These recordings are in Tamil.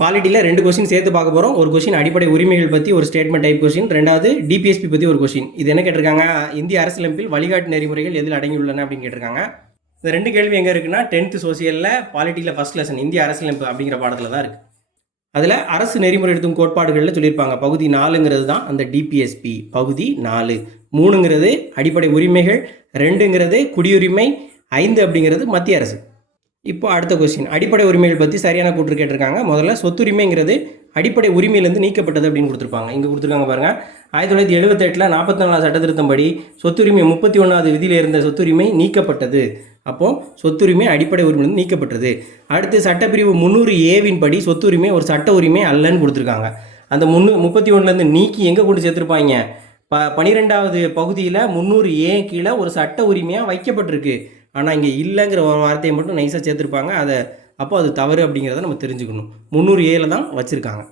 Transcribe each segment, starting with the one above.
பாலிட்டியில் 2 கொஸ்டின் சேர்த்து பார்க்க போகிறோம். ஒரு கொஸ்டின் அடிப்படை உரிமைகள் பற்றி ஒரு ஸ்டேட்மெண்ட் டைப் கொஸ்டின், ரெண்டாவது டிபிஎஸ்பி பற்றி ஒரு கொஸ்டின். இது என்ன கேட்டிருக்காங்க, இந்திய அரசியலமைப்பில் வழிகாட்டு நெறிமுறைகள் எதில் அடங்கியுள்ளன அப்படின்னு கேட்டிருக்காங்க. இந்த 2 கேள்வி எங்கே இருக்குன்னா 10th சோசியலில் பாலிட்டியில் ஃபஸ்ட் லெசன் இந்திய அரசியலமைப்பு அப்படிங்கிற பாடத்தில் தான் இருக்குது. அதில் அரசு நெறிமுறை எடுத்தும் கோட்பாடுகளில் சொல்லியிருப்பாங்க. பகுதி 4ங்கிறது தான் அந்த டிபிஎஸ்பி. பகுதி 4. 3ங்கிறது அடிப்படை உரிமைகள், 2ங்கிறது குடியுரிமை, 5 அப்படிங்கிறது மத்திய அரசு. இப்போ அடுத்த கொஸ்டின், அடிப்படை உரிமைகள் பற்றி சரியான கூற்று கேட்டிருக்காங்க. முதல்ல சொத்துரிமைங்கிறது அடிப்படை உரிமையிலேருந்து நீக்கப்பட்டது அப்படின்னு கொடுத்துருப்பாங்க. இங்கே கொடுத்துருக்காங்க பாருங்கள். 1978 44 சட்ட திருத்தம்படி சொத்துரிமை 31வது விதியில் இருந்த சொத்துரிமை நீக்கப்பட்டது. அப்போது சொத்துரிமை அடிப்படை உரிமையிலிருந்து நீக்கப்பட்டது. அடுத்து சட்டப்பிரிவு 300A படி சொத்துரிமை ஒரு சட்ட உரிமை அல்லன்னு கொடுத்துருக்காங்க. அந்த 31லேருந்து நீக்கி எங்கே கொண்டு சேர்த்துருப்பாங்க, 12வது பகுதியில் 300A கீழே ஒரு சட்ட உரிமையாக வைக்கப்பட்டிருக்கு. ஆனால் இங்கே இல்லைங்கிற ஒரு வார்த்தையை மட்டும் நைஸாக சேர்த்துருப்பாங்க. அப்போ அது தவறு அப்படிங்கிறத நம்ம தெரிஞ்சுக்கணும். 300A தான் வச்சுருக்காங்க.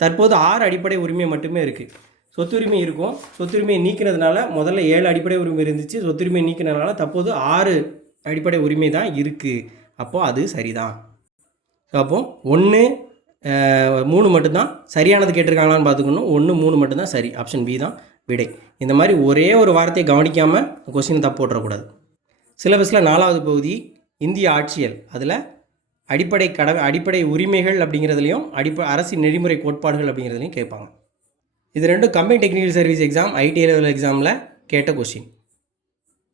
தற்போது 6 அடிப்படை உரிமை மட்டுமே இருக்குது. சொத்துரிமை இருக்கும். சொத்துரிமையை நீக்கினதுனால முதல்ல 7 அடிப்படை உரிமை இருந்துச்சு. சொத்துரிமை நீக்கினதுனால தற்போது 6 அடிப்படை உரிமை தான் இருக்குது. அப்போது அது சரிதான். அப்போது 1 3 மட்டும்தான் சரியானது கேட்டிருக்காங்களான்னு பார்த்துக்கணும். 1 3 மட்டும்தான் சரி. ஆப்ஷன் பி தான் விடை. இந்த மாதிரி ஒரே ஒரு வார்த்தையை கவனிக்காமல் கொஸ்டினை தப்பு போட்டுறக்கூடாது. சிலபஸில் 4வது பகுதி இந்திய ஆட்சியல், அதில் அடிப்படை உரிமைகள் அப்படிங்கிறதுலையும் அரசின் நெறிமுறை கோட்பாடுகள் அப்படிங்கிறதுலையும் கேட்பாங்க. இது ரெண்டும் combine technical service exam, IT level எக்ஸாமில் கேட்ட கொஸ்டின்.